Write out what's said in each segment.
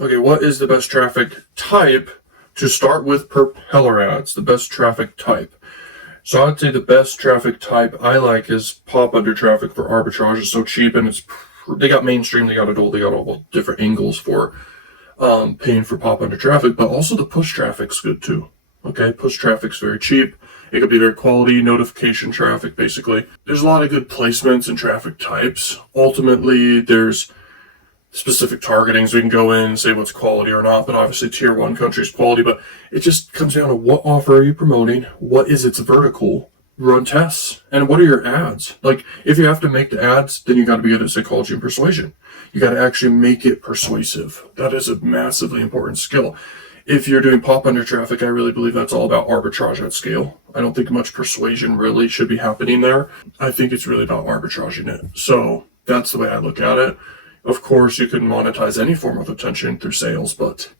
Okay, what is the best traffic type? To start with, Propeller ads, the best traffic type. So I'd say the best traffic type I like is pop under traffic for arbitrage. It's so cheap and they got mainstream, they got adult, they got all different angles for paying for pop under traffic, but also the push traffic's good too. Okay, push traffic's very cheap. It could be very quality notification traffic, basically. There's a lot of good placements and traffic types. Ultimately, there's specific targeting, so we can go in and say what's quality or not, but obviously tier one countries quality, but it just comes down to what offer are you promoting, what is its vertical, run tests, and what are your ads. Like, if you have to make the ads, then you got to be good at psychology and persuasion. You got to actually make it persuasive. That is a massively important skill. If you're doing pop under traffic, I really believe that's all about arbitrage at scale. I don't think much persuasion really should be happening there. I think it's really about arbitraging it. So that's the way I look at it. Of course, you can monetize any form of attention through sales, but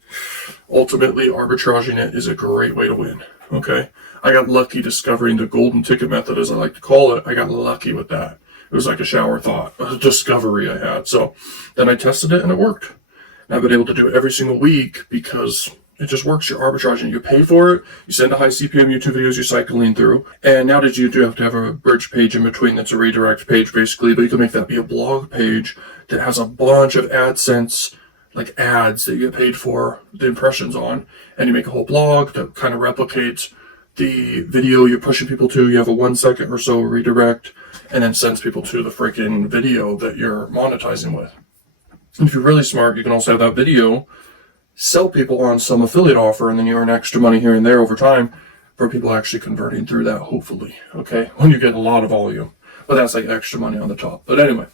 ultimately arbitraging it is a great way to win. Okay. I got lucky discovering the golden ticket method, as I like to call it. I got lucky with that. It was like a shower thought, a discovery I had. So then I tested it and it worked. And I've been able to do it every single week because it just works. You're arbitraging. You pay for it. You send a high CPM YouTube videos you're cycling through. And now that you do have to have a bridge page in between that's a redirect page, basically, but you can make that be a blog page that has a bunch of AdSense, like ads that you get paid for the impressions on. And you make a whole blog that kind of replicates the video you're pushing people to. You have a 1 second or so redirect and then sends people to the freaking video that you're monetizing with. And if you're really smart, you can also have that video sell people on some affiliate offer, and then you earn extra money here and there over time for people actually converting through that, hopefully, okay, when you get a lot of volume. But that's like extra money on the top. But anyway.